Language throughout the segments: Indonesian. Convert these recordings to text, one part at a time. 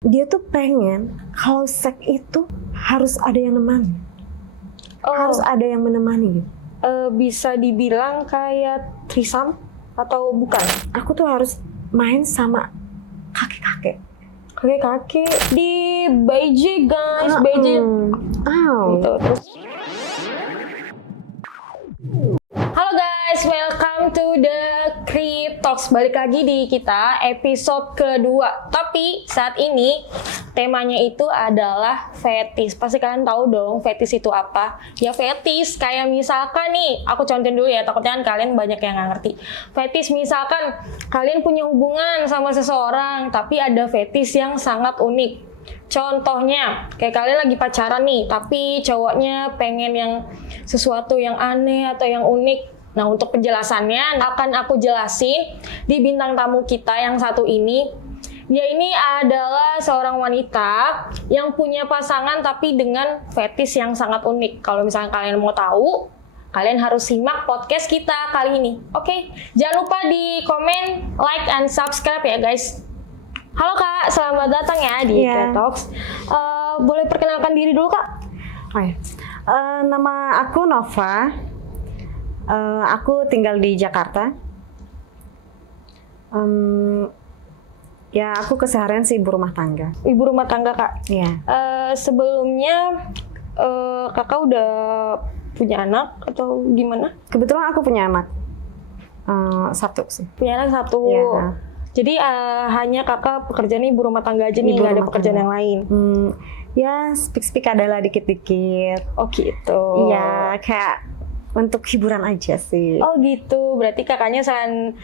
Dia tuh pengen kalau seks itu harus ada yang nemani. Harus ada yang menemani gitu. Bisa dibilang kayak threesome atau bukan? Aku tuh harus main sama kakek-kakek. Kakek-kakek di BJ guys, BJ. Gitu. Terus halo guys, welcome to the Creep Talks. Balik lagi di kita episode kedua. Tapi saat ini temanya itu adalah fetis. Pasti kalian tahu dong fetis itu apa? Ya fetis kayak misalkan nih, aku contohin dulu ya, takutnya kan kalian banyak yang nggak ngerti. Fetis misalkan kalian punya hubungan sama seseorang, tapi ada fetis yang sangat unik. Contohnya, kayak kalian lagi pacaran nih, tapi cowoknya pengen yang sesuatu yang aneh atau yang unik. Nah, untuk penjelasannya akan aku jelasin di bintang tamu kita yang satu ini. Dia ini adalah seorang wanita yang punya pasangan tapi dengan fetis yang sangat unik. Kalau misalnya kalian mau tahu, kalian harus simak podcast kita kali ini. Oke, jangan lupa di komen, like, and subscribe ya guys. Halo Kak, selamat datang ya di Creep Talks. Boleh perkenalkan diri dulu Kak? Oh ya. Nama aku Nova. Aku tinggal di Jakarta. Ya aku keseharian sih ibu rumah tangga. Ibu rumah tangga Kak? Iya. Sebelumnya Kakak udah punya anak atau gimana? Kebetulan aku punya anak. Satu sih. Punya anak satu. Iya. Jadi hanya Kakak pekerjaannya ibu rumah tangga aja nih, nggak ada pekerjaan yang lain? Ya speak adalah dikit-dikit. Oh gitu. Iya, kayak untuk hiburan aja sih. Oh gitu, berarti kakaknya selain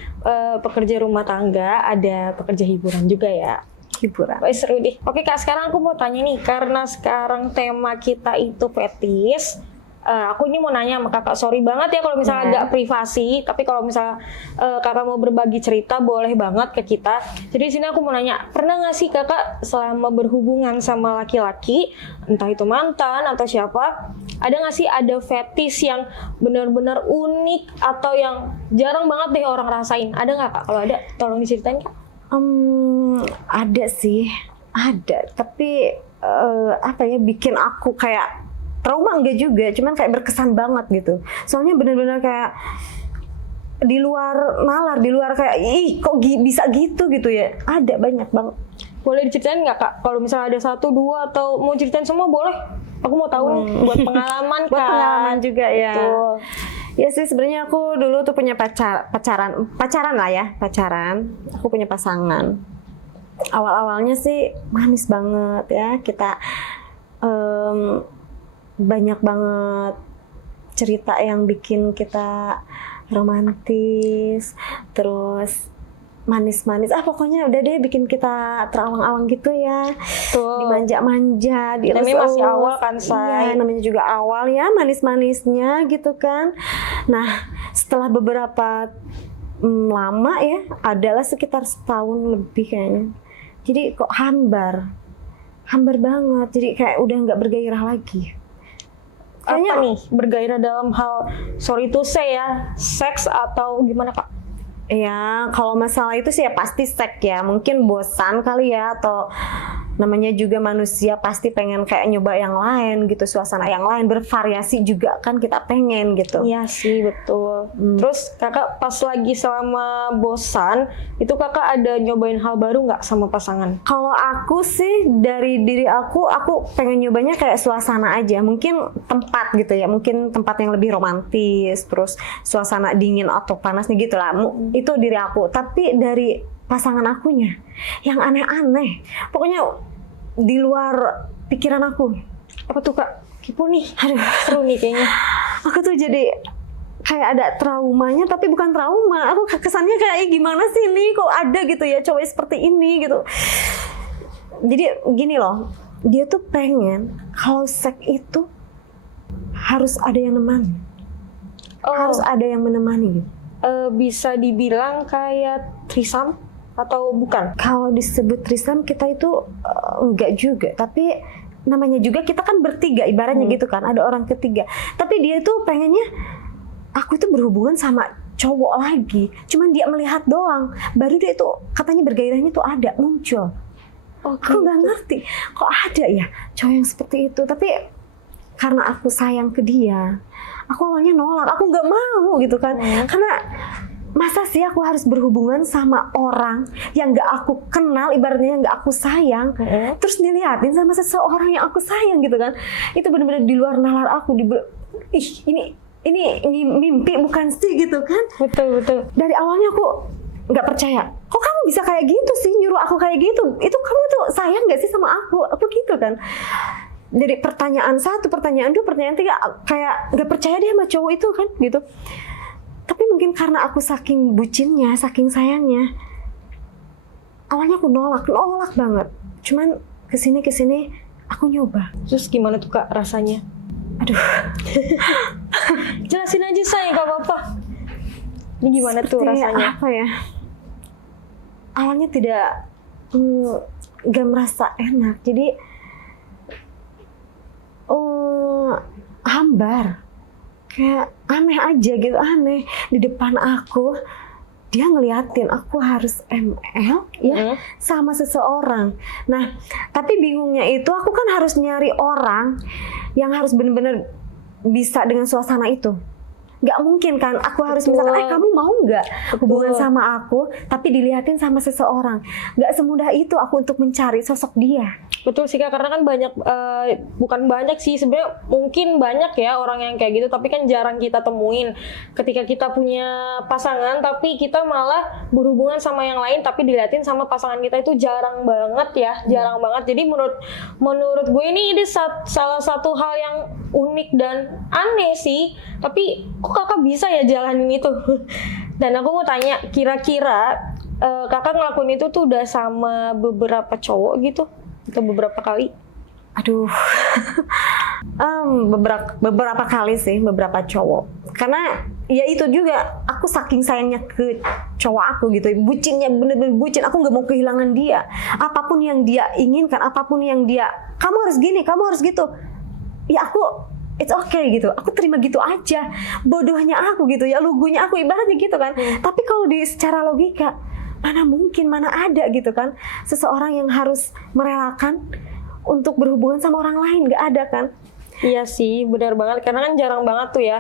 pekerja rumah tangga, ada pekerja hiburan juga ya? Hiburan. Oh, seru deh. Oke Kak, sekarang aku mau tanya nih, karena sekarang tema kita itu fetis, aku ini mau nanya sama kakak, sorry banget ya kalau misalnya agak privasi, tapi kalau misalnya kakak mau berbagi cerita boleh banget ke kita. Jadi di sini aku mau nanya, pernah nggak sih kakak selama berhubungan sama laki-laki, entah itu mantan atau siapa, ada nggak sih ada fetis yang benar-benar unik atau yang jarang banget deh orang rasain? Ada nggak Kak? Kalau ada, tolong diceritain Kak. Ada sih, ada. Tapi apa ya, bikin aku kayak trauma enggak juga, cuman kayak berkesan banget gitu. Soalnya benar-benar kayak di luar nalar, di luar kayak ih kok bisa gitu ya. Ada banyak banget. Boleh diceritain nggak Kak? Kalau misalnya ada satu, dua, atau mau ceritain semua boleh. Aku mau tahu nih buat pengalaman Kak. Buat pengalaman juga ya. Betul. Ya sih sebenarnya aku dulu tuh punya pacaran lah ya, pacaran. Aku punya pasangan. Awal-awalnya sih manis banget ya, kita banyak banget cerita yang bikin kita romantis, terus manis-manis, pokoknya udah deh bikin kita terawang-awang gitu ya. Tuh. Dimanja-manja, Namanya masih awal kan, Say. Iya, namanya juga awal ya, manis-manisnya gitu kan. Nah, setelah beberapa lama ya, adalah sekitar setahun lebih kayaknya. Jadi kok hambar banget, jadi kayak udah nggak bergairah lagi. Kayaknya nih, bergairah dalam hal, sorry to say ya, seks atau gimana Kak? Ya, kalau masalah itu sih ya pasti seks ya. Mungkin bosan kali ya, atau namanya juga manusia pasti pengen kayak nyoba yang lain gitu, suasana yang lain, bervariasi juga kan kita pengen gitu. Iya sih, betul. Terus kakak pas lagi selama bosan, itu kakak ada nyobain hal baru nggak sama pasangan? Kalau aku sih dari diri aku pengen nyobanya kayak suasana aja, mungkin tempat gitu ya, mungkin tempat yang lebih romantis, terus suasana dingin atau panas nih gitu lah. Itu diri aku. Tapi dari pasangan akunya yang aneh-aneh, pokoknya di luar pikiran aku. Apa tuh Kak? Kipu nih. Aduh, seru nih kayaknya. Aku tuh jadi kayak ada traumanya, tapi bukan trauma. Aku kesannya kayak gimana sih nih, kok ada gitu ya cowok seperti ini gitu. Jadi gini loh, dia tuh pengen kalau seks itu harus ada yang nemani. Harus ada yang menemani gitu. Bisa dibilang kayak threesome atau bukan? Kalau disebut threesome kita itu enggak juga, tapi namanya juga kita kan bertiga ibaratnya gitu kan, ada orang ketiga. Tapi dia tuh pengennya aku itu berhubungan sama cowok lagi, cuman dia melihat doang, baru dia itu katanya bergairahnya tuh ada muncul. Aku nggak ngerti kok ada ya cowok yang seperti itu. Tapi karena aku sayang ke dia, aku awalnya nolak, aku nggak mau gitu kan. Karena masa sih aku harus berhubungan sama orang yang nggak aku kenal, ibaratnya yang nggak aku sayang, terus diliatin sama seseorang yang aku sayang gitu kan. Itu benar-benar di luar nalar aku. Ini mimpi bukan sih gitu kan. Betul. Dari awalnya aku nggak percaya. Kok kamu bisa kayak gitu sih, nyuruh aku kayak gitu? Itu kamu tuh sayang nggak sih sama aku? Aku gitu kan. Dari pertanyaan 1, pertanyaan 2, pertanyaan 3, kayak nggak percaya dia sama cowok itu kan gitu. Tapi mungkin karena aku saking bucinnya, saking sayangnya, awalnya aku nolak banget. Cuman kesini aku nyoba. Terus gimana tuh Kak rasanya? Aduh, Jelasin aja sayang, gak apa-apa. Ini gimana tuh seperti rasanya? apa ya? Awalnya gak merasa enak. Jadi hambar, kayak aneh aja gitu, aneh. Di depan aku dia ngeliatin aku harus ML ya sama seseorang. Nah, tapi bingungnya itu aku kan harus nyari orang yang harus benar-benar bisa dengan suasana itu. Nggak mungkin kan aku harus misalkan, kamu mau nggak hubungan sama aku tapi dilihatin sama seseorang. Nggak semudah itu aku untuk mencari sosok dia. Betul sih Kak, karena kan banyak, bukan banyak sih sebenarnya, mungkin banyak ya orang yang kayak gitu, tapi kan jarang kita temuin. Ketika kita punya pasangan tapi kita malah berhubungan sama yang lain tapi dilihatin sama pasangan kita, itu jarang banget ya, jarang banget. Jadi menurut gue ini salah satu hal yang unik dan aneh sih. Tapi kok Kakak bisa ya jalanin itu? Dan aku mau tanya, kira-kira Kakak ngelakuin itu tuh udah sama beberapa cowok gitu? Atau beberapa kali? Aduh, beberapa kali sih, beberapa cowok. Karena ya itu juga, aku saking sayangnya ke cowok aku gitu, bucinnya bener-bener bucin. Aku nggak mau kehilangan dia. Apapun yang dia inginkan, apapun yang dia, kamu harus gini, kamu harus gitu. Ya aku, it's okay gitu. Aku terima gitu aja. Bodohnya aku gitu ya, lugunya aku, ibaratnya gitu kan. Tapi kalau secara logika, mana mungkin, mana ada gitu kan seseorang yang harus merelakan untuk berhubungan sama orang lain, nggak ada kan. Iya sih, benar banget. Karena kan jarang banget tuh ya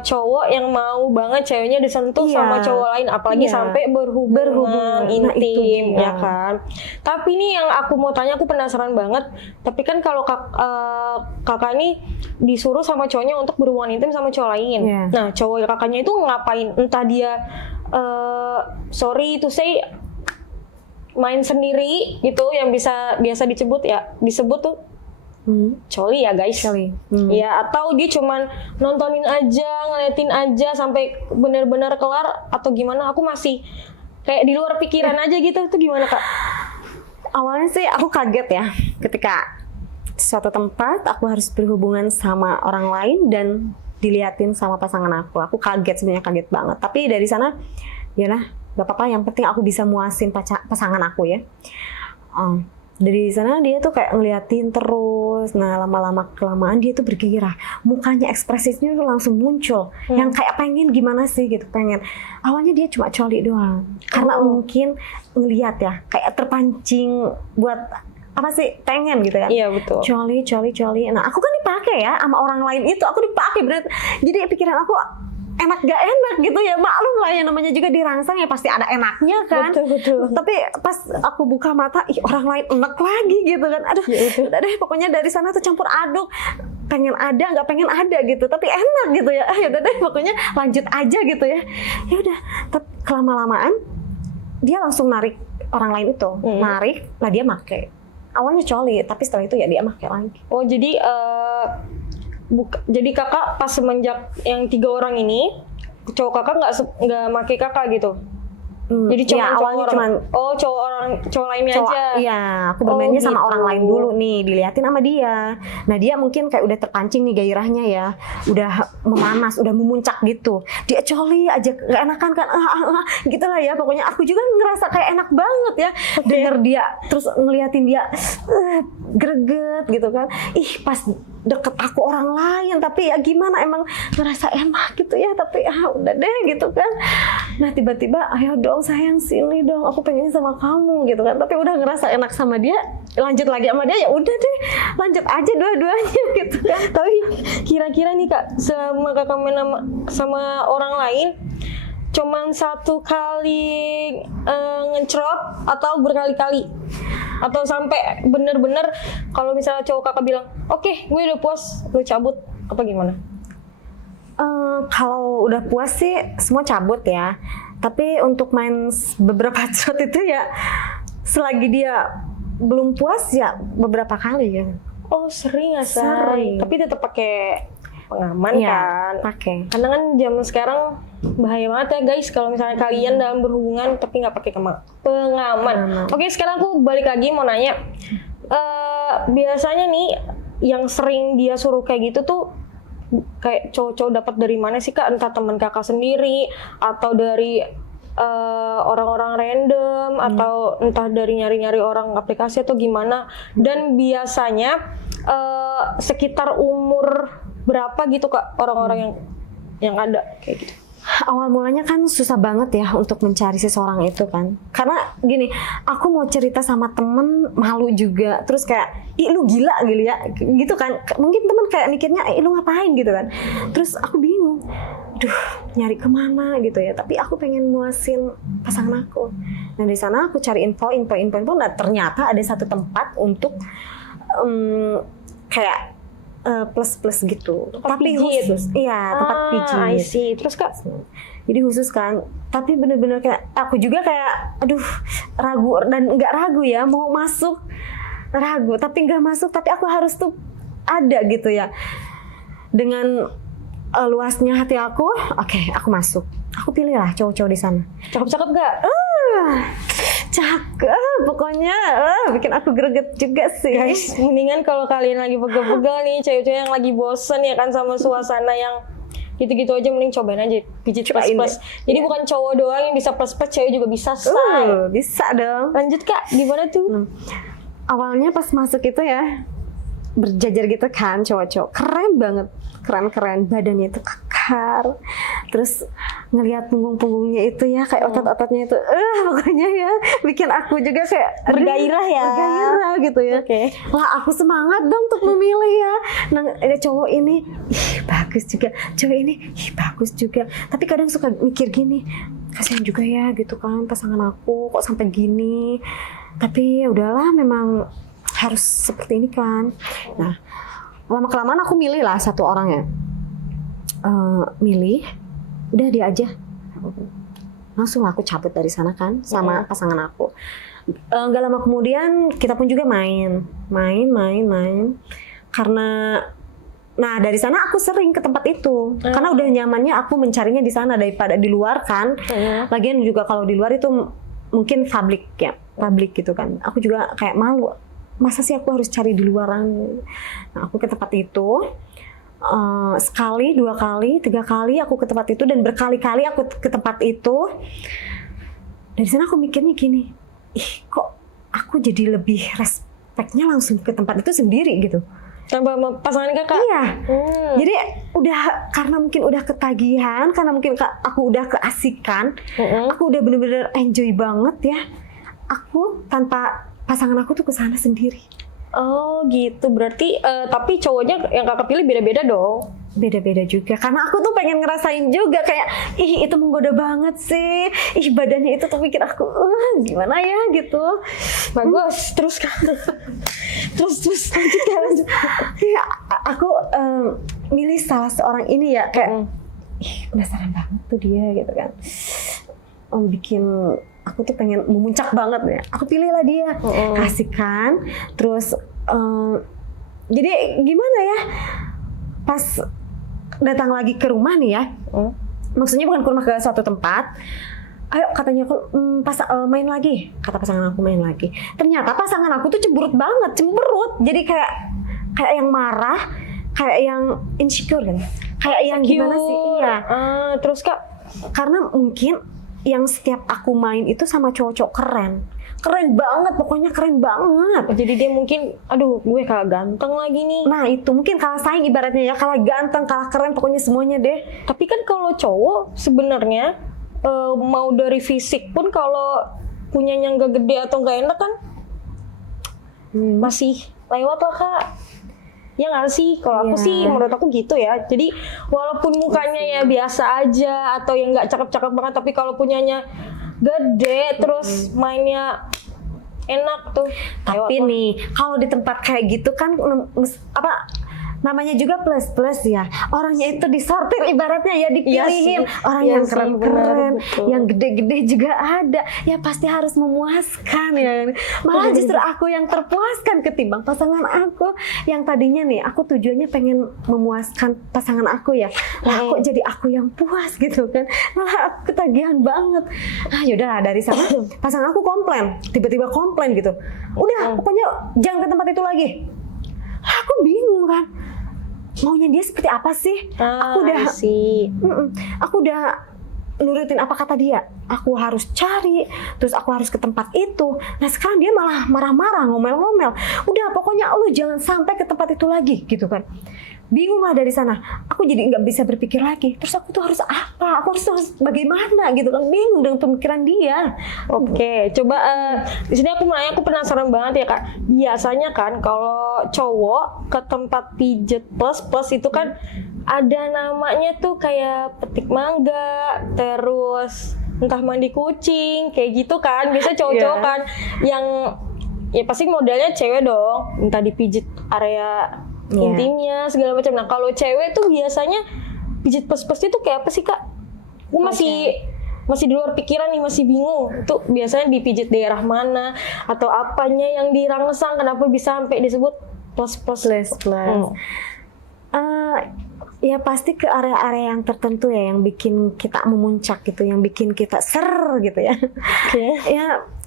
cowok yang mau banget ceweknya disentuh sama cowok lain, apalagi sampai berhubungan intim, ya kan. Tapi nih yang aku mau tanya, aku penasaran banget. Tapi kan kalau kakak nih disuruh sama cowoknya untuk berhubungan intim sama cowok lain. Nah, cowok kakaknya itu ngapain? Entah dia sorry to say main sendiri gitu, yang biasa disebut tuh coli ya guys. Ya, atau dia cuman nontonin aja, ngeliatin aja sampai benar-benar kelar, atau gimana? Aku masih kayak di luar pikiran aja gitu. Itu gimana Kak? Awalnya sih aku kaget ya ketika suatu tempat aku harus berhubungan sama orang lain dan diliatin sama pasangan aku. Aku kaget, sebenarnya kaget banget. Tapi dari sana ya lah, gak apa-apa, yang penting aku bisa muasin pasangan aku ya. Dari sana dia tuh kayak ngeliatin terus. Nah, lama-lama kelamaan dia tuh bergairah. Mukanya, ekspresinya tuh langsung muncul. Yang kayak pengen gimana sih gitu, pengen. Awalnya dia cuma coli doang. Karena mungkin ngeliat ya, kayak terpancing buat apa sih, pengen gitu kan. Iya, betul. Coli. Nah, aku kan dipakai ya sama orang lain itu. Aku dipakai bener. Jadi pikiran aku, enak gak enak gitu ya, maklum lah, yang namanya juga dirangsang ya pasti ada enaknya kan. Betul. Tapi pas aku buka mata, orang lain enak lagi gitu kan. Aduh, udah deh, pokoknya dari sana tuh campur aduk, pengen ada nggak pengen ada gitu, tapi enak gitu ya. Ya udah deh, pokoknya lanjut aja gitu ya. Ya udah, tapi kelama-lamaan dia langsung narik orang lain itu, narik, lah dia make. Awalnya coli, tapi setelah itu ya dia make lagi. Oh, jadi jadi kakak pas semenjak yang 3 orang ini, cowok kakak nggak make kakak gitu? Jadi cuma awalnya cowok lainnya aja. Iya, aku bermainnya sama gitu. orang lain dulu nih, diliatin sama dia. Nah, dia mungkin kayak udah terpancing nih gairahnya ya, udah memanas, udah memuncak gitu. Dia coli aja, nggak enakan kan, gitu lah ya. Pokoknya aku juga ngerasa kayak enak banget ya, denger dia, terus ngeliatin dia greget gitu kan. Ih, pas deket aku orang lain, tapi ya gimana, emang ngerasa enak gitu ya. Tapi udah deh gitu kan. Nah tiba-tiba, ayo dong sayang sini dong, aku pengennya sama kamu gitu kan. Tapi udah ngerasa enak sama dia, lanjut lagi sama dia, ya udah deh, lanjut aja dua-duanya gitu kan. Tapi kira-kira nih Kak, selama Kakak main sama orang lain, cuman satu kali ngecrot atau berkali-kali? Atau sampai bener-bener kalau misalnya cowok Kakak bilang, oke, gue udah puas, lu cabut, apa gimana? Kalau udah puas sih semua cabut ya. Tapi untuk main beberapa shot itu ya selagi dia belum puas ya beberapa kali ya. Oh sering ya Sering. Tapi tetap pakai pengaman Iya, kan? pakai. Karena kan zaman sekarang bahaya banget ya guys kalau misalnya kalian dalam berhubungan tapi nggak pakai pengaman. Oke, sekarang aku balik lagi mau nanya. Biasanya nih yang sering dia suruh kayak gitu tuh kayak cowok-cowok dapat dari mana sih Kak? Entah teman Kakak sendiri atau dari orang-orang random atau entah dari nyari-nyari orang aplikasi atau gimana. Dan biasanya sekitar umur berapa gitu Kak orang-orang yang ada kayak gitu? Awal mulanya kan susah banget ya untuk mencari seseorang itu kan. Karena gini, aku mau cerita sama temen malu juga. Terus kayak, ih lu gila gitu ya. Gitu kan. Mungkin temen kayak mikirnya, lu ngapain gitu kan. Terus aku bingung. Duh, nyari kemana gitu ya. Tapi aku pengen muasin pasangan aku. Nah di sana aku cari info. Nah ternyata ada satu tempat untuk kayak plus gitu. Tapi khusus. Iya, tempat pijit. I see. Terus Kak? Jadi khusus kan. Tapi bener-bener kayak aku juga kayak aduh ragu dan nggak ragu ya mau masuk. Ragu tapi nggak masuk, tapi aku harus tuh ada gitu ya. Dengan luasnya hati aku, oke, aku masuk. Aku pilih lah cowok-cowok di sana. Cakep-cakep gak? Cakep, pokoknya bikin aku greget juga sih. Guys, mendingan kalau kalian lagi pegel-pegel nih, cewek-cewek yang lagi bosen ya kan sama suasana yang gitu-gitu aja, mending cobain aja pijit plus. Jadi bukan cowok doang yang bisa plus, cewek juga bisa, say. Bisa dong. Lanjut Kak, gimana tuh? Awalnya pas masuk itu ya, berjajar gitu kan cowok-cowok. Keren banget, keren-keren. Badannya itu kekar. Terus ngelihat punggung-punggungnya itu ya, kayak otot-ototnya itu. Pokoknya ya, bikin aku juga kayak bergairah ya. Bergairah gitu ya. Oke. Wah, aku semangat dong untuk memilih ya. Nah, ada cowok ini, ih bagus juga. Cowok ini, ih bagus juga. Tapi kadang suka mikir gini, kasihan juga ya gitu kan pasangan aku kok sampai gini. Tapi ya udahlah, memang harus seperti ini kan. Nah, lama-kelamaan aku milih lah satu orang ya. Milih, udah dia aja. Langsung aku cabut dari sana kan sama pasangan aku. Gak lama kemudian kita pun juga main. Karena nah dari sana aku sering ke tempat itu. Karena udah nyamannya aku mencarinya di sana daripada di luar kan. Lagian juga kalau di luar itu mungkin publik gitu kan. Aku juga kayak malu. Masa sih aku harus cari di luaran? Nah, aku ke tempat itu. Sekali, 2 kali, 3 kali aku ke tempat itu dan berkali-kali aku ke tempat itu. Dari sana aku mikirnya gini, kok aku jadi lebih respeknya langsung ke tempat itu sendiri gitu. Tanpa pasangan Kakak? Iya. Jadi udah karena mungkin udah ketagihan, karena mungkin aku udah keasikan, aku udah bener-bener enjoy banget ya. Aku tanpa pasangan aku tuh ke sana sendiri. Oh gitu, berarti tapi cowoknya yang Kakak pilih beda-beda dong? Beda-beda juga, karena aku tuh pengen ngerasain juga kayak, ih itu menggoda banget sih, ih badannya itu tuh pikir aku, gimana ya gitu. Bagus, terus kan? terus lanjut. Ya, aku milih salah seorang ini ya, kayak, ih penasaran banget tuh dia gitu kan. Bikin aku tuh pengen memuncak banget ya. Aku pilih lah dia, kasihkan. Terus jadi gimana ya? Pas datang lagi ke rumah nih ya, maksudnya bukan ke rumah, ke suatu tempat. Ayo katanya aku main lagi. Kata pasangan aku main lagi. Ternyata pasangan aku tuh cemberut banget, Jadi kayak yang marah, kayak yang insecure kan. Kayak yang gimana sih? Iya. Terus Kak, karena mungkin yang setiap aku main itu sama cowok-cowok keren banget, pokoknya keren banget. Jadi dia mungkin, aduh gue kalah ganteng lagi nih. Nah itu mungkin kalah saing ibaratnya ya, kalah ganteng, kalah keren, pokoknya semuanya deh. Tapi kan kalau cowok sebenarnya mau dari fisik pun kalau punyanya nggak gede atau nggak enak kan masih lewat lah Kak. Ya nggak sih? Kalau aku Iya. sih menurut aku gitu ya. Jadi walaupun mukanya ya biasa aja atau yang nggak cakep-cakep banget, tapi kalau punyanya gede terus mainnya enak tuh. Tapi lewat lah. nih, kalau di tempat kayak gitu kan apa namanya juga plus ya. Orangnya itu disortir ibaratnya ya, dipilihin. Iya sih. Orang Iya yang sih, keren-keren, benar, betul. yang gede-gede juga ada. Ya pasti harus memuaskan ya. Malah justru aku yang terpuaskan ketimbang pasangan aku yang tadinya nih aku tujuannya pengen memuaskan pasangan aku ya. Nah, aku jadi aku yang puas gitu kan. Malah aku ketagihan banget. Ah yaudah dari sana pasangan aku komplain, tiba-tiba komplain gitu. Udah pokoknya jangan ke tempat itu lagi. Aku bingung kan, maunya dia seperti apa sih? Aku udah, aku udah nurutin apa kata dia. Aku harus cari, terus aku harus ke tempat itu. Nah sekarang dia malah marah-marah, ngomel-ngomel. Udah pokoknya lu jangan sampai ke tempat itu lagi, gitu kan? Bingung lah dari sana. Aku jadi nggak bisa berpikir lagi. Terus aku tuh harus apa? Aku harus bagaimana gitu kan? Bingung dengan pemikiran dia. Oke, coba di sini aku penasaran banget ya Kak. Biasanya kan kalau cowok ke tempat pijet plus itu kan ada namanya tuh kayak petik mangga, terus entah mandi kucing, kayak gitu kan. Biasa cowok-cowok Iya. kan yang ya pasti modelnya cewek dong, entah dipijit area intimnya segala macam. Nah kalau cewek tuh biasanya pijit plus-plus itu kayak apa sih Kak? Aku masih di luar pikiran nih, masih bingung. Itu biasanya dipijit daerah mana atau apanya yang dirangsang, kenapa bisa sampai disebut plus-plus? Ya pasti ke area-area yang tertentu ya, yang bikin kita memuncak gitu, yang bikin kita ser gitu ya. Oke.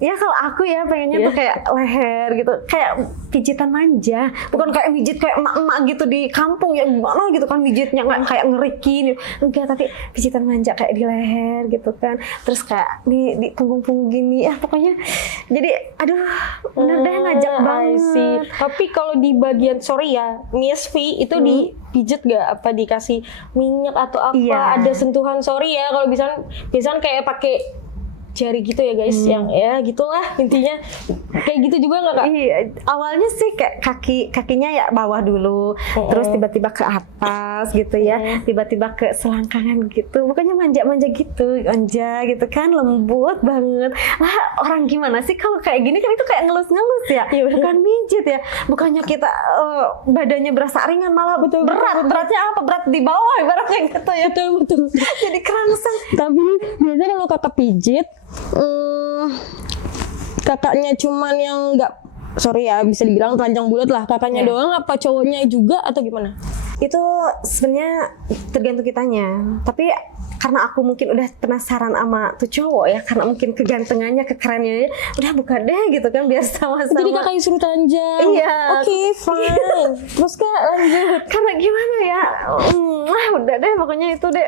Ya kalau aku ya pengennya tuh kayak leher gitu, kayak pijitan manja, bukan kayak mijit kayak emak-emak gitu di kampung ya gimana gitu kan mijitnya, nggak kayak ngerikin, enggak, tapi pijitan manja kayak di leher gitu kan, terus kayak di punggung-punggung gini ya pokoknya. Jadi aduh bener deh ngajak banget. Tapi kalau di bagian sorry ya, Miss V itu dipijet gak? Apa dikasih minyak atau apa? Iya. Ada sentuhan sorry ya, kalau biasanya kayak pakai jari gitu ya guys, yang ya gitulah intinya. Kayak gitu juga nggak Kak? Iya, awalnya sih kayak kakinya ya bawah dulu, terus tiba-tiba ke atas gitu ya, tiba-tiba ke selangkangan gitu, pokoknya manja-manja gitu, manja gitu kan, lembut banget. Lah orang gimana sih kalau kayak gini kan, itu kayak ngelus-ngelus ya, bukan mijit ya, bukannya kita badannya berasa ringan, malah beratnya apa, berat di bawah ibaratnya gitu ya. Betul. Jadi kerangsang. Tapi biasanya kalau kakak pijit, kakaknya cuman yang nggak, sorry ya bisa dibilang telanjang bulat lah, kakaknya doang apa cowoknya juga atau gimana? Itu sebenarnya tergantung kitanya, tapi karena aku mungkin udah penasaran sama tuh cowok ya, karena mungkin kegantengannya, kekerannya, udah buka deh gitu kan, biar sama-sama. Jadi kakaknya suruh telanjang. Iya. Oke, fine. Terus Kak lanjut. Karena gimana ya, udah deh pokoknya itu deh.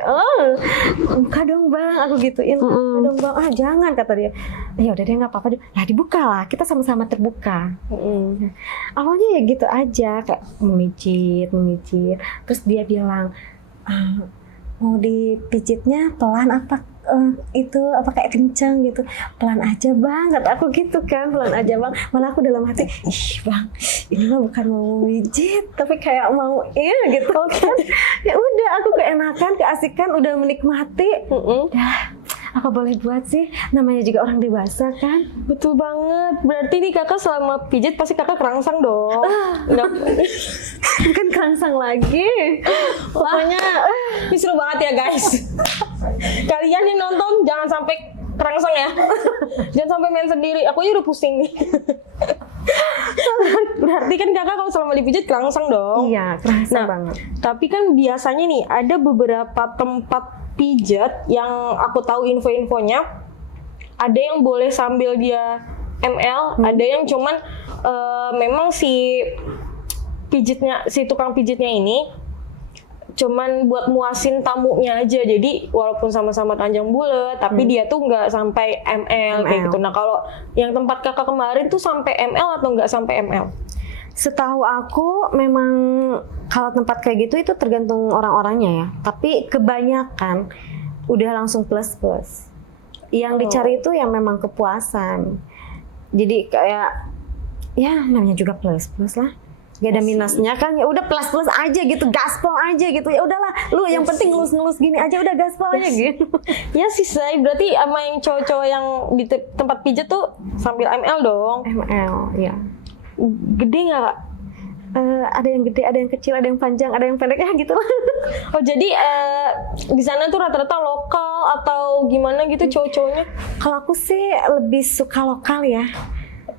Buka dong bang, aku gituin. Buka dong bang, jangan kata dia. Ya udah deh nggak apa-apa deh. Lah dibuka lah, kita sama-sama terbuka. Awalnya ya gitu aja, kayak memijit. Terus dia bilang, mau dipijitnya pelan apa itu apa kayak kencang gitu, pelan aja bang, kata aku gitu kan, pelan aja bang. Malah aku dalam hati, ih bang, ini mah bukan mau mijit tapi kayak mau gitu kan. Ya udah aku keenakan, keasikan, udah menikmati. Apa boleh buat sih, namanya juga orang dewasa kan. Betul banget. Berarti nih kakak selama pijit pasti kakak kerangsang dong. Bukan kerangsang lagi. Pokoknya ini seru banget ya guys. Kalian yang nonton jangan sampai kerangsang ya. Jangan sampai main sendiri. Aku aja udah pusing nih. Berarti kan kakak kalau selama dipijit kerangsang dong. Iya, kerangsang banget. Tapi kan biasanya nih ada beberapa tempat pijat yang aku tahu info-infonya, ada yang boleh sambil dia ML, ada yang cuman memang si tukang pijitnya ini cuman buat muasin tamunya aja. Jadi walaupun sama-sama telanjang bulat, tapi dia tuh nggak sampai ML kayak gitu. Nah kalau yang tempat kakak kemarin tuh sampai ML atau nggak sampai ML? Setahu aku memang kalau tempat kayak gitu itu tergantung orang-orangnya ya. Tapi kebanyakan udah langsung plus. Yang dicari itu yang memang kepuasan. Jadi kayak ya namanya juga plus lah. Gak ada minusnya kan, ya udah plus aja gitu, gaspol aja gitu, ya udahlah lu yang penting ngelus gini aja udah gaspol aja gitu. Ya sih Say, berarti sama yang cowok-cowok yang di tempat pijat tuh sambil ML dong. ML ya. Gede nggak Kak? Ada yang gede, ada yang kecil, ada yang panjang, ada yang pendek ya gitu lah. Oh jadi di sana tuh rata-rata lokal atau gimana gitu cowok-cowoknya? Kalau aku sih lebih suka lokal ya.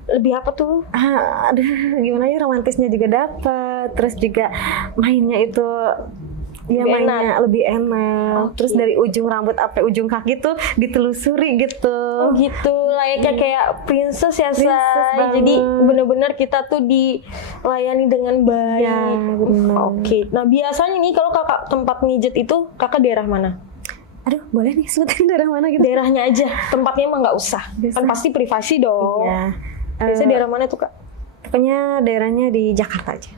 Lebih apa tuh? Aduh, gimana ya, romantisnya juga dapat, terus juga mainnya itu ya Lebih mainnya lebih enak. Terus dari ujung rambut sampai ujung kaki tuh ditelusuri gitu. Oh gitu, layaknya kayak princess ya Say. Princess Jadi banget. bener-bener kita tuh dilayani dengan baik. Ya, bener. Oke. Nah biasanya nih kalau kakak tempat mijet itu kakak daerah mana? Aduh, boleh nih sebutin daerah mana gitu? Daerahnya aja, tempatnya emang nggak usah. Bisa. Kan pasti privasi dong. Iya. Biasanya daerah mana tuh Kak? Pokoknya daerahnya di Jakarta aja.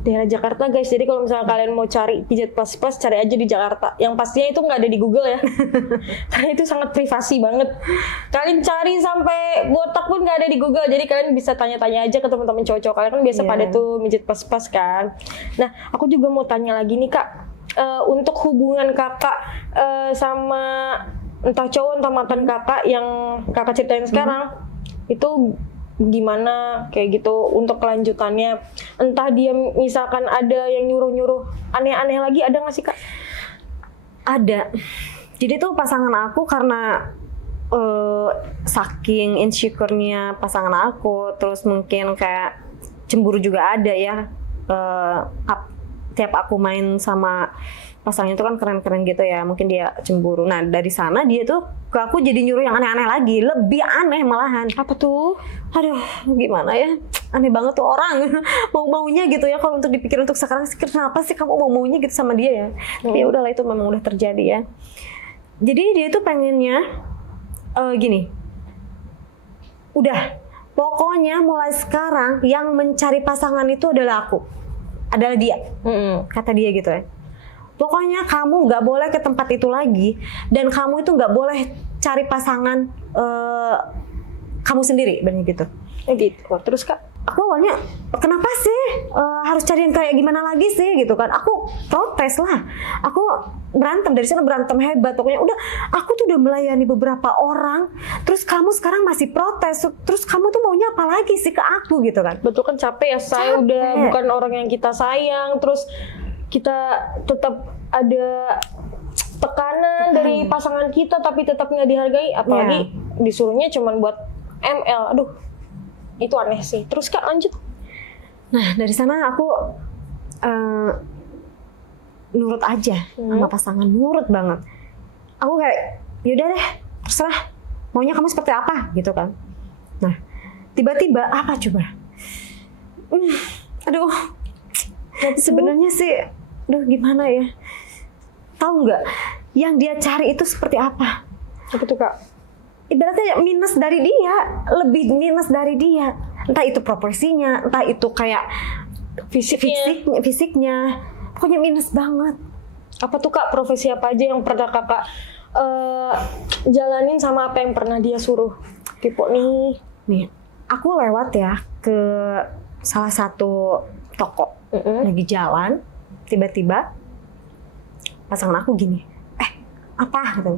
Daerah Jakarta guys, jadi kalau misalnya kalian mau cari pijat plus cari aja di Jakarta. Yang pastinya itu nggak ada di Google ya, karena itu sangat privasi banget. Kalian cari sampai botak pun nggak ada di Google, jadi kalian bisa tanya-tanya aja ke teman-teman cowok-cowok kalian, kan biasa Iya. pada tuh pijat plus kan. Nah, aku juga mau tanya lagi nih Kak, untuk hubungan kakak sama entah cowok entah mantan kakak yang kakak ceritain sekarang, itu gimana kayak gitu untuk kelanjutannya, entah dia misalkan ada yang nyuruh-nyuruh aneh-aneh lagi, ada nggak sih Kak? Ada. Jadi tuh pasangan aku karena saking insecure-nya pasangan aku, terus mungkin kayak cemburu juga ada ya. Tiap aku main sama pasangannya itu kan keren-keren gitu ya, mungkin dia cemburu. Nah dari sana dia tuh ke aku jadi nyuruh yang aneh-aneh lagi, lebih aneh malahan. Apa tuh? Aduh, gimana ya? Aneh banget tuh orang. Mau-maunya gitu ya, kalau untuk dipikir untuk sekarang sih, kenapa sih kamu mau-maunya gitu sama dia ya? Tapi ya udahlah, itu memang udah terjadi ya. Jadi dia tuh pengennya gini. Udah, pokoknya mulai sekarang yang mencari pasangan itu adalah aku. Adalah dia. Kata dia gitu ya. Pokoknya kamu nggak boleh ke tempat itu lagi, dan kamu itu nggak boleh cari pasangan kamu sendiri, benar gitu. Gitu. Terus Kak? Aku awalnya kenapa sih harus cari yang kayak gimana lagi sih gitu kan? Aku protes lah, aku berantem dari sana, berantem hebat. Pokoknya udah, aku tuh udah melayani beberapa orang, terus kamu sekarang masih protes, terus kamu tuh maunya apa lagi sih ke aku gitu kan? Betul kan, capek ya saya Capek. udah bukan orang yang kita sayang, terus kita tetap ada tekanan dari pasangan kita tapi tetap nggak dihargai, apalagi disuruhnya cuman buat ML. Aduh, itu aneh sih. Terus Kak lanjut. Nah dari sana aku nurut aja sama pasangan, nurut banget. Aku kayak yaudah deh, terserah maunya kamu seperti apa gitu kan. Nah tiba-tiba apa coba? Aduh, sebenarnya sih, aduh gimana ya? Tahu nggak yang dia cari itu seperti apa? Apa tuh Kak? Ibaratnya minus dari dia, lebih minus dari dia. Entah itu proporsinya, entah itu kayak fisiknya. Pokoknya minus banget. Apa tuh Kak, profesi apa aja yang pernah Kakak jalanin sama apa yang pernah dia suruh? Tipe Nih, aku lewat ya ke salah satu toko, lagi jalan, tiba-tiba pasangan aku gini, apa? Gitu.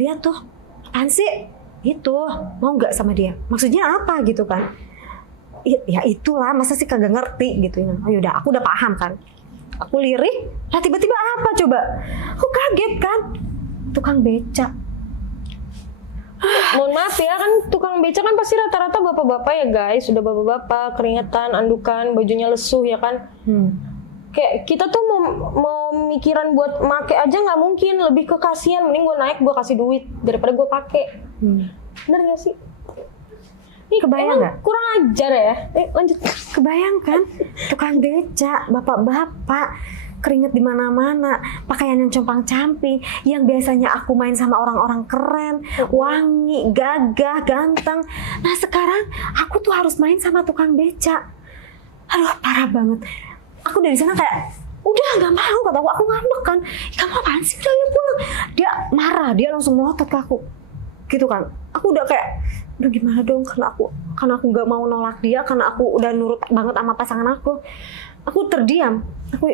Lihat tuh, apaan sih? Itu, mau nggak sama dia? Maksudnya apa gitu kan? Ya itulah, masa sih kagak ngerti gitu. Oh yaudah, aku udah paham kan. Aku lirik, lah tiba-tiba apa coba? Aku kaget kan, tukang beca. Mohon maaf ya, kan tukang beca kan pasti rata-rata bapak-bapak ya guys, sudah bapak-bapak, keringetan, andukan, bajunya lesuh ya kan. Kayak kita tuh mau mikiran buat make aja nggak mungkin, lebih ke kasihan, mending gue naik gue kasih duit daripada gue pakai. Bener nggak sih? Nih Kebayang nggak? kurang ajar ya. Lanjut. Kebayang kan, tukang beca, bapak-bapak, keringet di mana-mana, pakaian yang compang-camping, yang biasanya aku main sama orang-orang keren, wangi, gagah, ganteng. Nah sekarang aku tuh harus main sama tukang beca. Aduh parah banget. Aku dari sana kayak udah nggak mau, kata aku ngambek kan. Kamu apaan sih, udah ya pulang. Dia marah, dia langsung melotot ke aku. gitu kan. Aku udah kayak, aduh gimana dong, karena aku nggak mau nolak dia, karena aku udah nurut banget sama pasangan aku. Aku terdiam, aku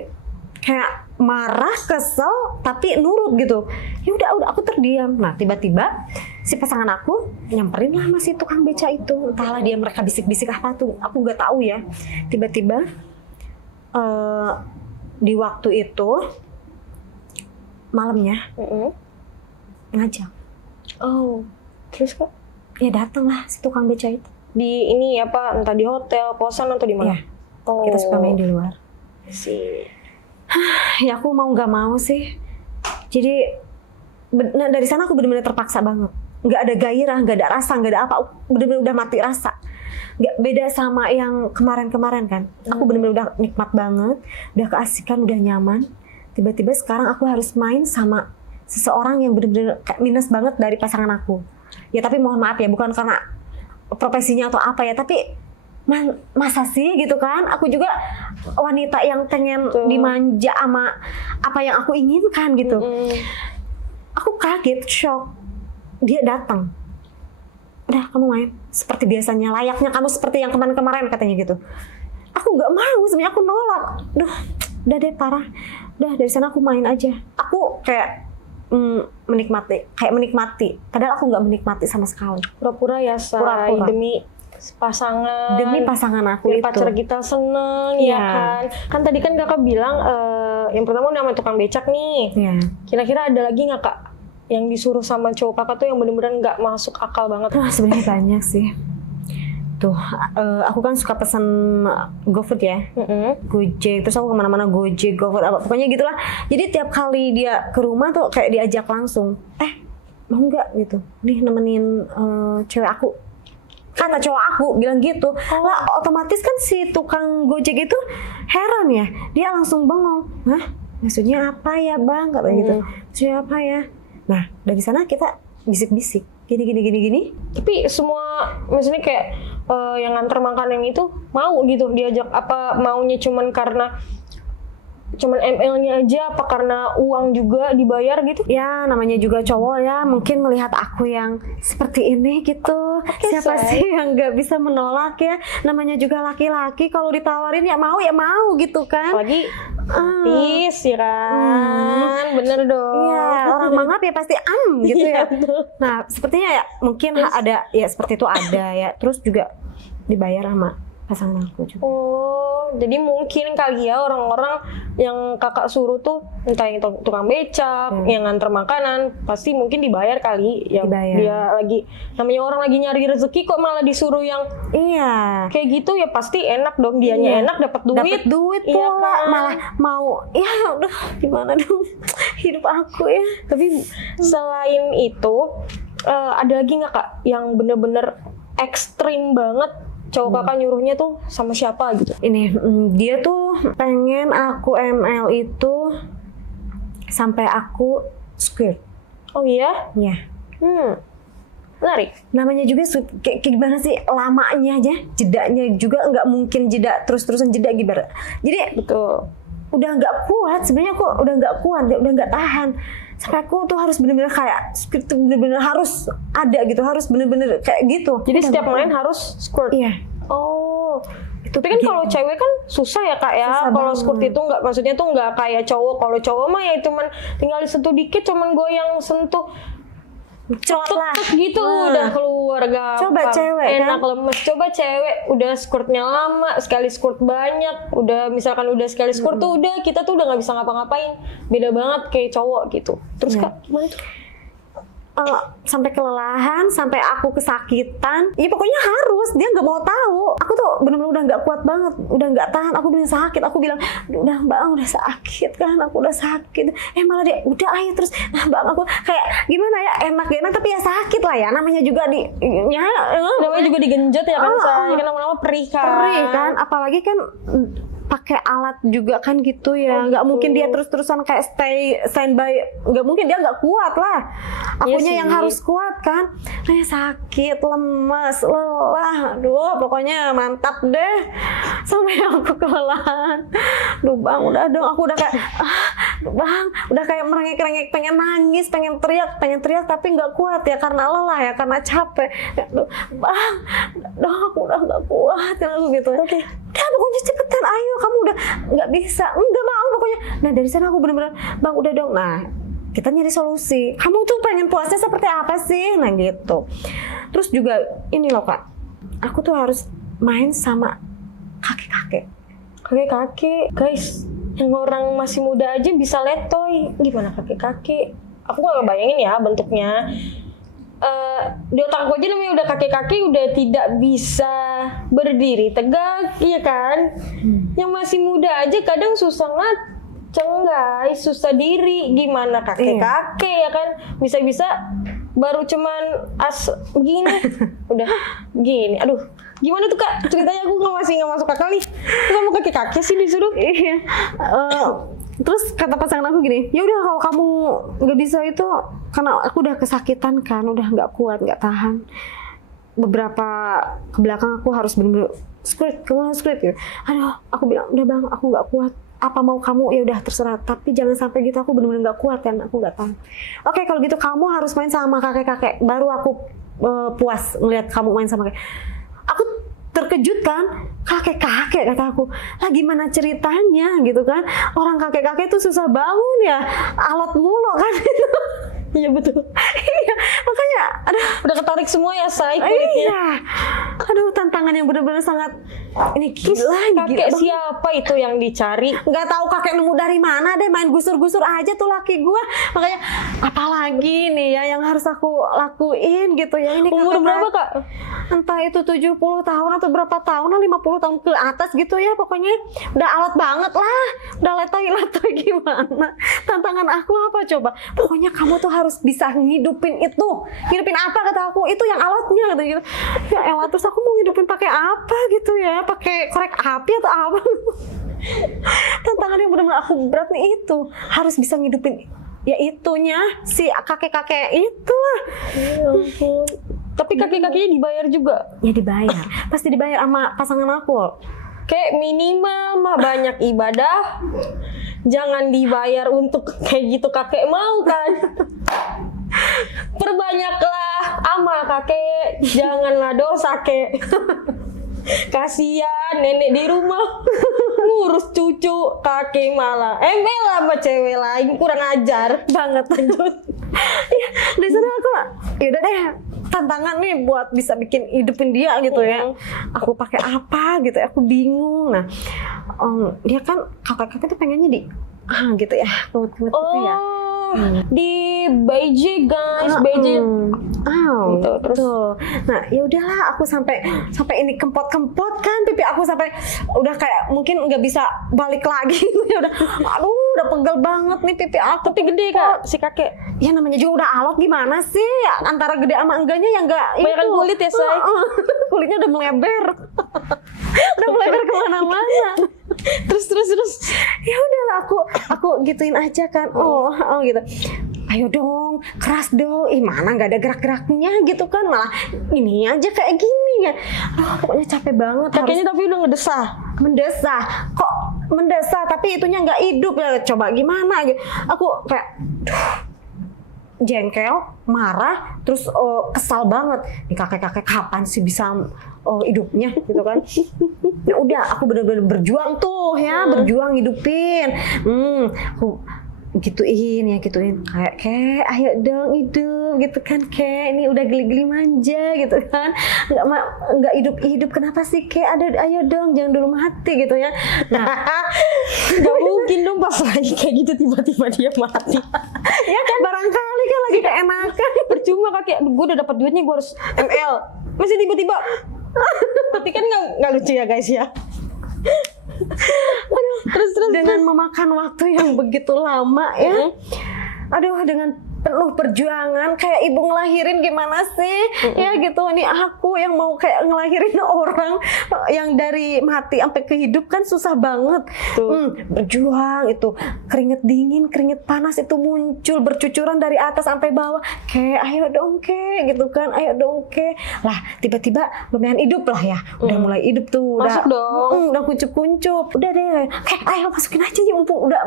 kayak marah, kesel, tapi nurut gitu. Ya udah aku terdiam. Nah tiba-tiba si pasangan aku nyamperin lah masih tukang beca itu. Entahlah mereka bisik-bisik apa tuh, aku nggak tahu ya. Tiba-tiba di waktu itu malamnya ngajak. Oh, terus Kak? Ya datang lah si tukang beca itu. Di ini apa, entah di hotel, kosan atau di mana? Iya. Kita suka main di luar. Ya aku mau nggak mau sih. Jadi dari sana aku benar-benar terpaksa banget. Nggak ada gairah, nggak ada rasa, nggak ada apa. Aku benar-benar udah mati rasa. Nggak beda sama yang kemarin-kemarin kan. Aku benar-benar udah nikmat banget, udah keasikan, udah nyaman. Tiba-tiba sekarang aku harus main sama seseorang yang benar-benar minus banget dari pasangan aku. Ya tapi mohon maaf ya, bukan karena profesinya atau apa ya, tapi masa sih gitu kan. Aku juga wanita yang pengen dimanja sama apa yang aku inginkan gitu. Aku kaget, shock. Dia datang. Udah kamu main seperti biasanya, layaknya kamu seperti yang kemarin-kemarin katanya gitu. Aku nggak mau, sebenarnya aku nolak. Duh, udah deh parah. Udah dari sana aku main aja. Aku kayak menikmati. Padahal aku nggak menikmati sama sekali. Pura-pura ya, say. Pura-pura. Demi pasangan aku itu. Pacar kita seneng ya kan tadi kan kakak bilang yang pertama nama tukang becak nih. Kira-kira ada lagi nggak Kak yang disuruh sama cowok kakak tuh yang bener-bener nggak masuk akal banget? Wah sebenarnya banyak sih. Tuh aku kan suka pesan GoFood ya, Gojek, terus aku kemana-mana Gojek, GoFood, apa pokoknya gitulah. Jadi tiap kali dia ke rumah tuh kayak diajak langsung, mau nggak gitu, nih nemenin cewek aku. Kata cowok aku bilang gitu. Lah otomatis kan si tukang Gojek itu heran ya. Dia langsung bengong. Hah? Maksudnya apa ya bang? Katanya gitu. Maksudnya apa ya? Nah dari sana kita bisik-bisik. Gini. Tapi semua maksudnya kayak yang nganter makanan itu mau gitu diajak, apa maunya cuman karena cuman ML-nya aja, apa karena uang juga dibayar gitu? Ya namanya juga cowok ya, mungkin melihat aku yang seperti ini gitu. Siapa sih yang nggak bisa menolak ya? Namanya juga laki-laki, kalau ditawarin ya mau gitu kan. Apalagi artis ya kan, bener dong. Iya, orang mangap ya pasti gitu ya. Nah sepertinya ya mungkin ada ya seperti itu ada ya. Terus juga dibayar sama pasangan aku juga. Oh, jadi mungkin kali ya orang-orang yang kakak suruh tuh entah yang tukang becak, yang nganter makanan, pasti mungkin dibayar kali. Yang dia lagi, namanya orang lagi nyari rezeki kok malah disuruh yang kayak gitu ya pasti enak dong, dianya enak dapat duit pula kan? Malah mau ya udah gimana dong hidup aku ya. Tapi selain itu ada lagi nggak Kak yang bener-bener ekstrim banget cowok kakak nyuruhnya tuh sama siapa gitu? Ini dia tuh pengen aku ML itu sampai aku squirt. Oh iya? Iya. Menarik. Namanya juga kayak gimana sih lamanya aja, jedanya juga nggak mungkin jeda terus-terusan jeda gimana. Jadi betul. Udah nggak kuat sebenarnya, aku udah nggak kuat, udah nggak tahan. Sampai aku tuh harus bener-bener kayak bener-bener harus ada gitu, harus bener-bener kayak gitu. Jadi setiap main harus squirt. Iya. Oh, tapi kan kalau cewek kan susah ya Kak ya. Kalau squirt itu nggak, maksudnya tuh nggak kayak cowok. Kalau cowok mah ya cuman tinggal disentuh dikit, cuman goyang sentuh. Cepet gitu udah keluar gampang. Coba cewek enak kan? Lemes. Coba cewek udah squirtnya lama, sekali squirt banyak, udah misalkan udah sekali squirt tuh udah kita tuh udah nggak bisa ngapa-ngapain. Beda banget kayak cowok gitu. Terus Kak gimana tuh? Sampai kelelahan, sampai aku kesakitan, ya pokoknya harus, dia nggak mau tahu. Aku tuh bener-bener udah nggak kuat banget, udah nggak tahan, aku bener sakit. Aku bilang, udah bang, udah sakit kan, aku udah sakit. Malah dia, udah ayo terus, nah bang aku kayak gimana ya, enak tapi ya sakit lah ya, namanya juga namanya juga digenjot ya kan, saya kan lama-lama perih kan, apalagi kan pakai alat juga kan gitu ya, nggak mungkin dia terus-terusan kayak standby, nggak mungkin, dia nggak kuat lah. Akunya yang harus kuat kan, sakit, lemas, lelah, aduh pokoknya mantap deh, sampai aku kelelahan. Duh bang, udah dong, aku udah kayak Bang, udah kayak merengek-rengek, pengen nangis, pengen teriak tapi nggak kuat ya karena lelah ya, karena capek. Bang, aku udah nggak kuat ya aku gitu. Oke. Udah pokoknya cepetan, ayo kamu udah nggak bisa, nggak mau pokoknya. Nah dari sana aku bener-bener, bang udah dong. Nah kita nyari solusi. Kamu tuh pengen puasnya seperti apa sih? Nah gitu. Terus juga ini loh kak, aku tuh harus main sama kakek-kakek. Kakek-kakek, guys, yang orang masih muda aja bisa letoy, gimana kakek-kakek? Aku gak ngebayangin ya bentuknya. Di otak aku aja namanya udah kakek-kakek udah tidak bisa berdiri tegak, iya kan? Yang masih muda aja kadang susah ngaceng guys, susah diri, gimana kakek-kakek ya kan? Bisa-bisa baru cuman begini, udah gini, aduh. Gimana tuh kak? Ceritanya aku masih nggak masuk akal nih. Kamu kakek-kakek sih disuruh? Iya. Terus kata pasangan aku gini, ya udah kalau kamu nggak bisa itu karena aku udah kesakitan kan, udah nggak kuat, nggak tahan. Beberapa ke belakang aku harus bener-bener squat gitu. Aduh, aku bilang udah bang, aku nggak kuat. Apa mau kamu ya udah terserah, tapi jangan sampai gitu aku bener-bener nggak kuat kan, aku nggak tahan. Oke kalau gitu kamu harus main sama kakek-kakek, baru aku puas ngeliat kamu main sama kakek. Aku terkejut kan, kakek-kakek kata aku, lah gimana ceritanya gitu kan, orang kakek-kakek itu susah bangun ya, alat mulu kan. Iya betul. Iya, makanya aduh udah ketarik semua ya say kulitnya. Iya. Aduh tantangan yang benar-benar sangat ini gila. Kakek siapa itu yang dicari? Nggak tahu kakek nemu dari mana deh, main gusur-gusur aja tuh laki gue. Makanya apalagi nih ya yang harus aku lakuin gitu ya. Ini umur berapa kak? Entah itu 70 tahun atau berapa tahun, 50 tahun ke atas gitu ya. Pokoknya udah alat banget lah, udah letoy-letoy gimana. Tantangan aku apa coba? Pokoknya kamu tuh harus bisa ngidupin itu. Ngidupin apa kata aku? Itu yang alatnya gitu. Ya elah, terus aku mau ngidupin pakai apa gitu ya? Pakai korek api atau apa? Tantangan yang benar-benar aku berat nih itu. Harus bisa ngidupin ya itunya si kakek-kakek itulah. Ya ampun. Tapi kakek-kakeknya dibayar juga? Ya dibayar. Pasti dibayar sama pasangan aku. Kayak minimal mah banyak ibadah. Jangan dibayar untuk kayak gitu kakek mau kan. Perbanyaklah amal kakek, janganlah dosa kek. Kasian nenek di rumah ngurus cucu, kakek malah embel sama cewek lain, kurang ajar banget. Lanjut. Ya, dari sana aku yaudah deh, tantangan nih buat bisa bikin hidupin dia gitu ya. Aku pakai apa gitu ya, aku bingung. Nah dia kan kakak-kakak tuh pengennya di gitu ya, kumut-kumut gitu ya. Di BJ guys, BJ. Gitu, terus nah ya udahlah, aku sampai ini kempot-kempot kan pipi aku, sampai udah kayak mungkin nggak bisa balik lagi gitu ya. Udah pegel banget nih pipi aku. Tapi gede kak si kakek. Ya namanya juga udah alot, gimana sih ya, antara gede sama enggaknya yang enggak banyak kulit ya say. Kulitnya udah melebar. Udah melebar kemana-mana. terus ya udahlah, aku gituin aja kan. Oh gitu, ayo dong, keras dong. Mana nggak ada gerak-geraknya gitu kan, malah ini aja kayak gini ya. Pokoknya capek banget. Kakeknya tapi udah mendesah kok mendesah tapi itunya nggak hidup ya. Coba gimana gitu, aku kayak jengkel, marah, terus kesal banget. Nih kakek-kakek kapan sih bisa hidupnya gitu kan. Ya udah, aku bener-bener berjuang tuh ya, berjuang hidupin. Aku gituin kayak ayo dong hidup gitu kan, kayak ini udah geli-geli manja gitu kan, nggak hidup kenapa sih kayak ayo dong jangan dulu mati gitu ya. Nah nggak mungkin dong pas lagi kayak gitu tiba-tiba dia mati. Ya kan barangkali kan lagi keenakan. Percuma kakek, gue udah dapat duitnya, gue harus ML, masih tiba-tiba mati kan nggak lucu ya guys ya. Terus dengan memakan waktu yang begitu lama ya. Aduh, dengan penuh perjuangan kayak ibu ngelahirin gimana sih ya gitu. Ini aku yang mau kayak ngelahirin orang yang dari mati sampai ke hidup kan susah banget. Berjuang itu, keringet dingin keringet panas itu muncul bercucuran dari atas sampai bawah, kayak ayo dong ke gitu kan, ayo dong ke lah. Tiba-tiba lumayan hidup lah ya, udah mulai hidup tuh, masuk dong, udah kuncup-kuncup, udah deh ayo masukin aja ya,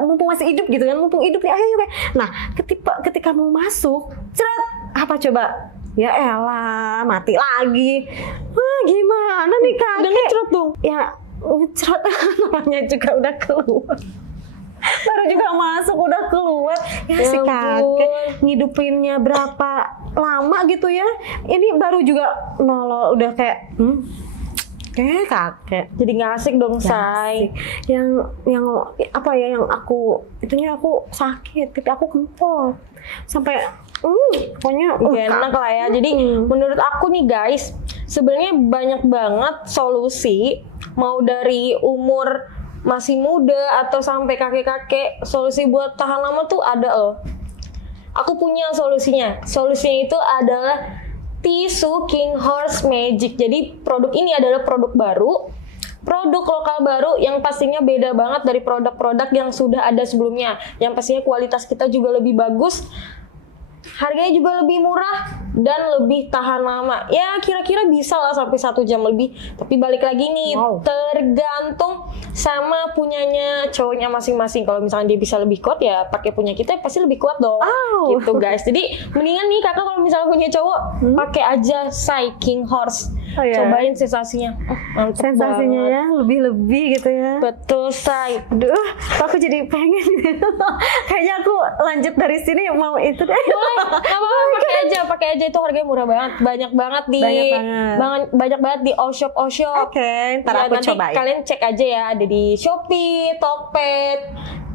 mumpung masih hidup gitu kan, mumpung hidup nih, ayo. Nah ketika mau masuk, cerat, apa coba? Ya elah, mati lagi. Wah, gimana nih kakek? Udah ngecrot dong? Ya, ngecrot namanya juga udah keluar. Baru juga masuk udah keluar. Ya si kakek ngidupinnya berapa lama gitu ya. Ini baru juga nolol, udah kayak kakek. Jadi nggak asik dong, Say. Yang apa ya, yang aku sakit, tapi aku kempot sampai pokoknya gak enak lah ya. Jadi menurut aku nih guys, sebenarnya banyak banget solusi, mau dari umur masih muda atau sampai kakek-kakek, solusi buat tahan lama tuh ada loh. Aku punya solusinya. Solusinya itu adalah tisu King Horse Magic. Jadi produk ini adalah produk baru, produk lokal baru yang pastinya beda banget dari produk-produk yang sudah ada sebelumnya. Yang pastinya kualitas kita juga lebih bagus, harganya juga lebih murah dan lebih tahan lama. Ya kira-kira bisa lah sampai 1 jam lebih. Tapi balik lagi nih, tergantung sama punyanya cowoknya masing-masing. Kalau misalnya dia bisa lebih kuat, ya pakai punya kita pasti lebih kuat dong. Gitu guys. Jadi mendingan nih kakak kalau misalnya punya cowok, pakai aja Say King Horse. Cobain sensasinya. Mantap sensasinya banget. ya, lebih-lebih gitu ya. Betul, Say. Aduh, aku jadi pengen. Kayaknya aku lanjut dari sini mau itu deh. Boleh, pakai aja itu harganya murah banget, banyak banget di all shop. Oke, ntar aku nanti cobain. Kalian cek aja ya, ada di Shopee, Tokped,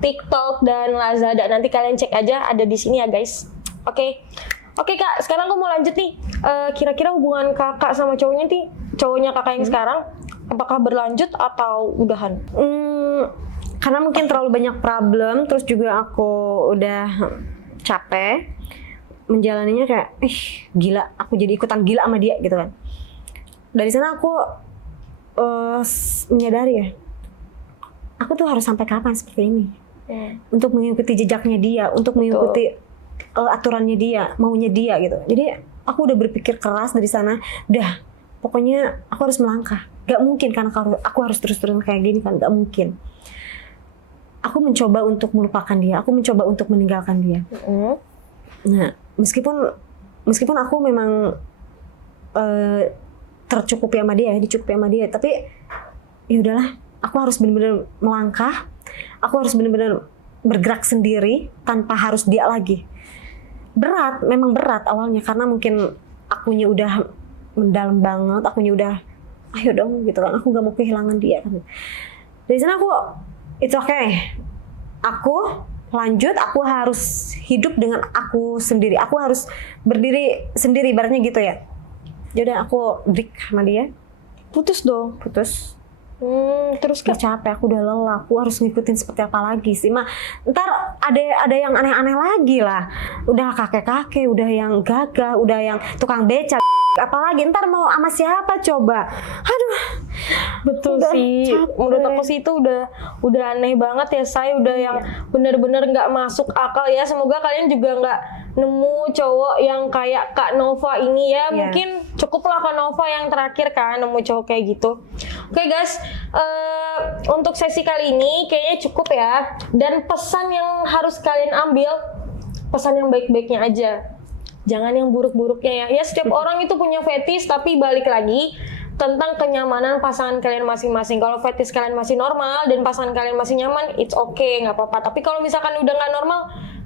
TikTok dan Lazada. Nanti kalian cek aja, ada di sini ya guys. Oke Kak, sekarang aku mau lanjut nih. Kira-kira hubungan kakak sama cowoknya kakak yang sekarang, apakah berlanjut atau udahan? Karena mungkin terlalu banyak problem, terus juga aku udah capek menjalaninya, kayak gila, aku jadi ikutan gila sama dia gitu kan. Dari sana aku menyadari ya, aku tuh harus sampai kapan seperti ini untuk mengikuti jejaknya dia, untuk mengikuti aturannya dia, maunya dia gitu. Jadi aku udah berpikir keras dari sana, udah pokoknya aku harus melangkah. Gak mungkin karena aku harus terus-terusan kayak gini kan, gak mungkin. Aku mencoba untuk melupakan dia, aku mencoba untuk meninggalkan dia. Nah, meskipun aku memang tercukupi sama dia, dicukupi sama dia, tapi ya udahlah, aku harus benar-benar melangkah, aku harus benar-benar bergerak sendiri tanpa harus dia lagi. Berat, memang berat awalnya karena mungkin akunya udah mendalam banget, akunya udah ayo dong gitu kan, aku gak mau kehilangan dia kan. Dari sana aku it's okay, aku lanjut, aku harus hidup dengan aku sendiri, aku harus berdiri sendiri ibaratnya gitu ya. Jadi aku break sama dia, putus. Terus udah capek, aku udah lelah, aku harus ngikutin seperti apa lagi sih mah. Ntar ada yang aneh-aneh lagi lah, udah kakek-kakek, udah yang gagah, udah yang tukang beca, apalagi ntar mau sama siapa coba. Aduh, betul sih, menurut aku sih itu udah aneh banget ya, saya udah yang bener-bener nggak masuk akal ya. Semoga kalian juga nggak nemu cowok yang kayak Kak Nova ini ya. Mungkin cukuplah Kak Nova yang terakhir kan nemu cowok kayak gitu. Oke guys, untuk sesi kali ini kayaknya cukup ya. Dan pesan yang harus kalian ambil, pesan yang baik-baiknya aja, jangan yang buruk-buruknya ya. Ya setiap orang itu punya fetish, tapi balik lagi tentang kenyamanan pasangan kalian masing-masing. Kalau fetish kalian masih normal dan pasangan kalian masih nyaman, it's okay, nggak apa-apa. Tapi kalau misalkan udah nggak normal,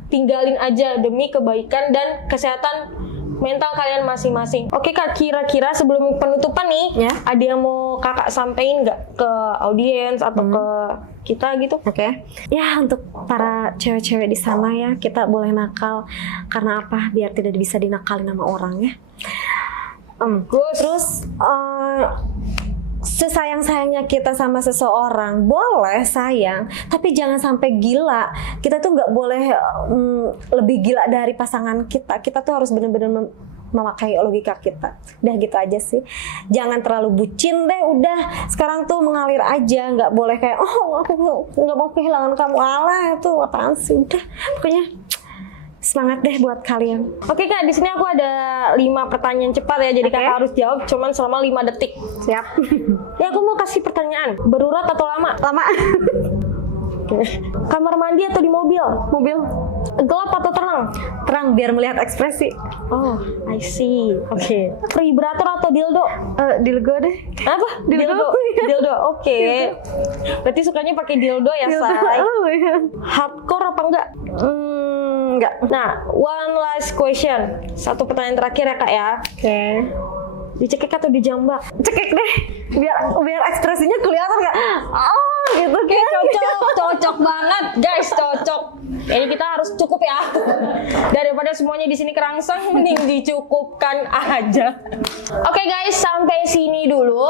tinggalin aja demi kebaikan dan kesehatan mental kalian masing-masing. Oke Kak, kira-kira sebelum penutupan nih, ada yang mau kakak sampein nggak ke audiens atau ke kita gitu? Oke. Ya, untuk para cewek-cewek di sana ya, kita boleh nakal karena apa? Biar tidak bisa dinakalin sama orang ya. Terus sesayang-sayangnya kita sama seseorang, boleh sayang, tapi jangan sampai gila. Kita tuh nggak boleh lebih gila dari pasangan kita. Kita tuh harus benar-benar memakai logika kita. Udah gitu aja sih. Jangan terlalu bucin deh. Udah sekarang tuh mengalir aja. Nggak boleh kayak aku nggak mau kehilangan kamu. Alah itu apaan sih. Udah pokoknya semangat deh buat kalian. Oke Kak, di sini aku ada 5 pertanyaan cepat ya. Jadi Oke. Kakak harus jawab cuman selama 5 detik. Siap. Ya aku mau kasih pertanyaan. Berurat atau lama? Lama. Kamar mandi atau di mobil? Mobil Gelap atau terang? terang biar melihat ekspresi. Oh, I see. Oke. Vibrator atau dildo? Dilgo deh. Apa? Dildo. Dildo. Oke. Berarti sukanya pakai dildo ya, Say? Oh iya. Hardcore apa enggak? Enggak. Nah, one last question. Satu pertanyaan terakhir ya, Kak ya. Oke. Dicekik atau dijambak? Cekik deh. Biar ekspresinya kelihatan kayak gitu kayak Cocok banget, guys, cocok. Jadi kita harus cukup ya. Daripada semuanya di sini kerangsang, mending dicukupkan aja. Oke guys, sampai sini dulu.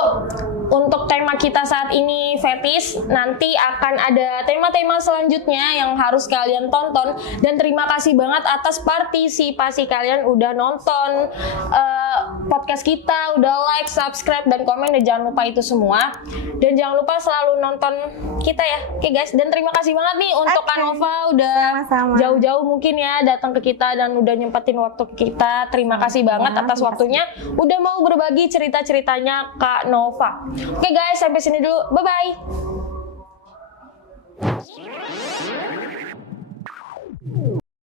Untuk tema kita saat ini fetish, nanti akan ada tema-tema selanjutnya yang harus kalian tonton. Dan terima kasih banget atas partisipasi kalian udah nonton podcast kita, udah like, subscribe, dan komen. Dan jangan lupa itu semua. Dan jangan lupa selalu nonton kita ya. Oke guys, dan terima kasih banget nih untuk Kak Nova udah Sama-sama. jauh-jauh mungkin ya datang ke kita dan udah nyempetin waktu ke kita. Terima kasih banget atas waktunya. Udah mau berbagi cerita-ceritanya Kak Nova. Oke guys, sampai sini dulu. Bye-bye.